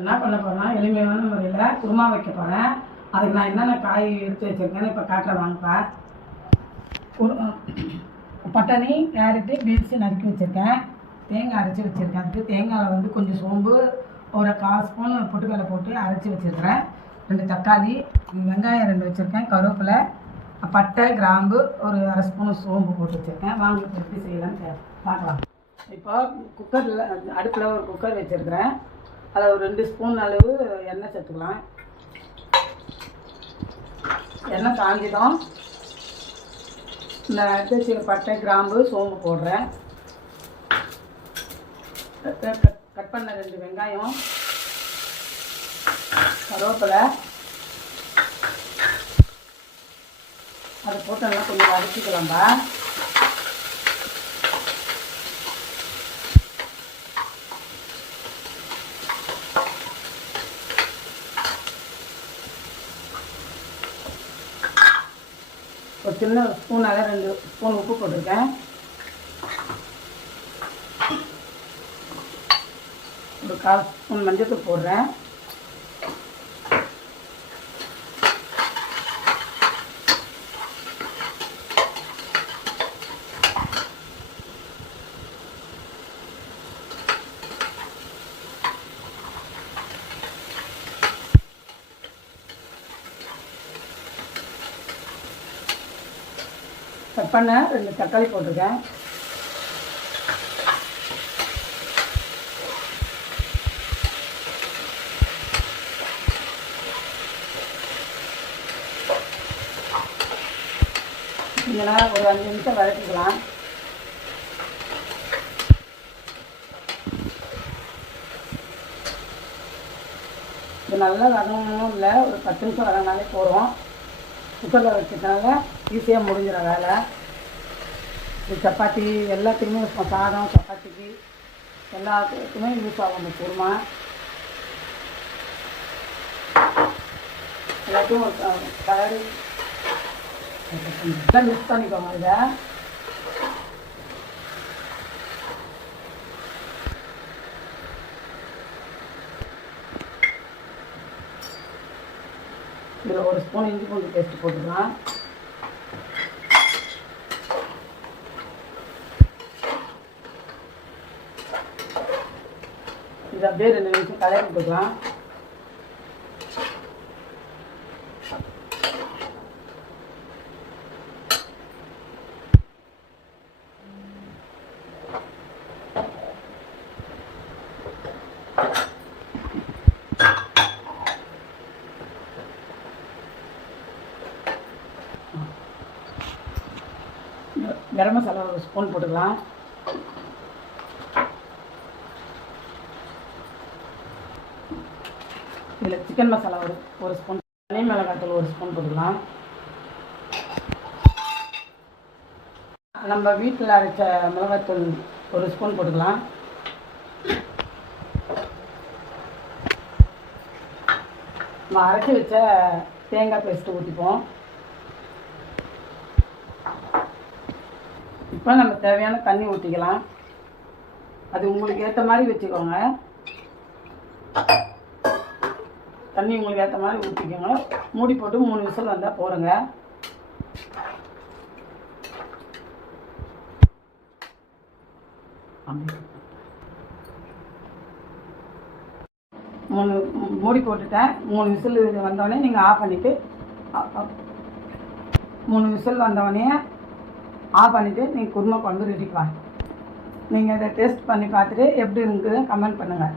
என்ன பண்ண போறேன்னா எளிமையான முறையில் குருமா வைக்க போகிறேன். அதுக்கு நான் என்னென்ன காய் எடுத்து வச்சுருக்கேன்னு இப்போ காட்டுறேன் வாங்கப்பா. பட்டாணி, கேரட்டு, பீன்ஸு நறுக்கி வச்சுருக்கேன். தேங்காய் அரைச்சி வச்சுருக்கேன். அதுக்கு தேங்காயில் வந்து கொஞ்சம் சோம்பு, ஒரு 1/4 ஸ்பூன் பொட்டுக்கடலை போட்டு அரைச்சி வச்சுருக்கிறேன். 2 தக்காளி, வெங்காயம் 2 வச்சுருக்கேன், கருவேப்பிலை, பட்டை, கிராம்பு, ஒரு 1/2 ஸ்பூன் சோம்பு போட்டு வச்சுருக்கேன். வாங்க எப்படி செய்யலான்னு பார்க்கலாம். இப்போ குக்கரில் அடுப்பில் ஒரு குக்கர் வச்சுருக்கிறேன். அதில் ஒரு 2 ஸ்பூன் அளவு எண்ணெய் சேர்த்துக்கலாம். எண்ணெய் காஞ்சிடும். இந்த அரிசி பட்டை, கிராம்பு, சோம்பு போடுறேன். கட் பண்ண 2 வெங்காயம், கருவேப்பிலை, அதை போட்டு நல்லா கொஞ்சம் வதக்கிக்கலாம்பா. ஒரு சின்ன ஸ்பூனால் 2 ஸ்பூன் உப்பு போட்டிருக்கேன். ஒரு 1/4 ஸ்பூன் மஞ்சள் போடுறேன். கட் பண்ண 2 தக்காளி போட்டிருக்கேன். இதெல்லாம் ஒரு 5 நிமிஷம் வதக்கிக்கலாம். இது நல்லா வதங்கணும் இல்லை, ஒரு 10 நிமிஷம் வதங்கினாலே போதும். குக்கரில் வச்சதுனால ஈஸியாக முடிஞ்சிடும் வேலை. இது சப்பாத்தி எல்லாத்துக்குமே சாதம், சப்பாத்திக்கு எல்லாத்துக்குமே யூஸ் ஆகும் இந்த குருமா. எல்லாத்தையும் ஒரு கலரி எல்லாம் மிக்ஸ் பண்ணிக்கோங்க. இதை இதில் 1 ஸ்பூன் இஞ்சி பூண்டு பேஸ்ட் போட்டுக்கலாம். இது அப்படியே 2 நிமிஷம் கலரி விட்டுக்கலாம். கரம் மசாலா 1 ஸ்பூன் போட்டுக்கலாம். இதில் சிக்கன் மசாலா ஒரு ஸ்பூன், தனி மிளகாய்த்தூள் 1 ஸ்பூன் போட்டுக்கலாம். நம்ம வீட்டில் அரைச்ச மிளகாய்த்தூள் 1 ஸ்பூன் போட்டுக்கலாம். நம்ம அரைச்சி வச்ச தேங்காய் பேஸ்ட்டு ஊற்றிப்போம். இப்போ நம்ம தேவையான தண்ணி ஊற்றிக்கலாம். அது உங்களுக்கு ஏற்ற மாதிரி வச்சுக்கோங்க. தண்ணி உங்களுக்கு ஏற்ற மாதிரி ஊற்றிக்கோங்க. மூடி போட்டு 3 விசில் வந்தால் போடுங்க. மூடி போட்டுட்டேன். 3 விசில் வந்தோடனே நீங்கள் ஆஃப் பண்ணிவிட்டு 3 விசில் வந்தோடனே ஆஃப் பண்ணிவிட்டு நீங்கள் குருமா குழம்பு ரெடிக்கலாம். நீங்கள் இதை டேஸ்ட் பண்ணி பார்த்துட்டு எப்படி இருக்குது கமெண்ட் பண்ணுங்கள்.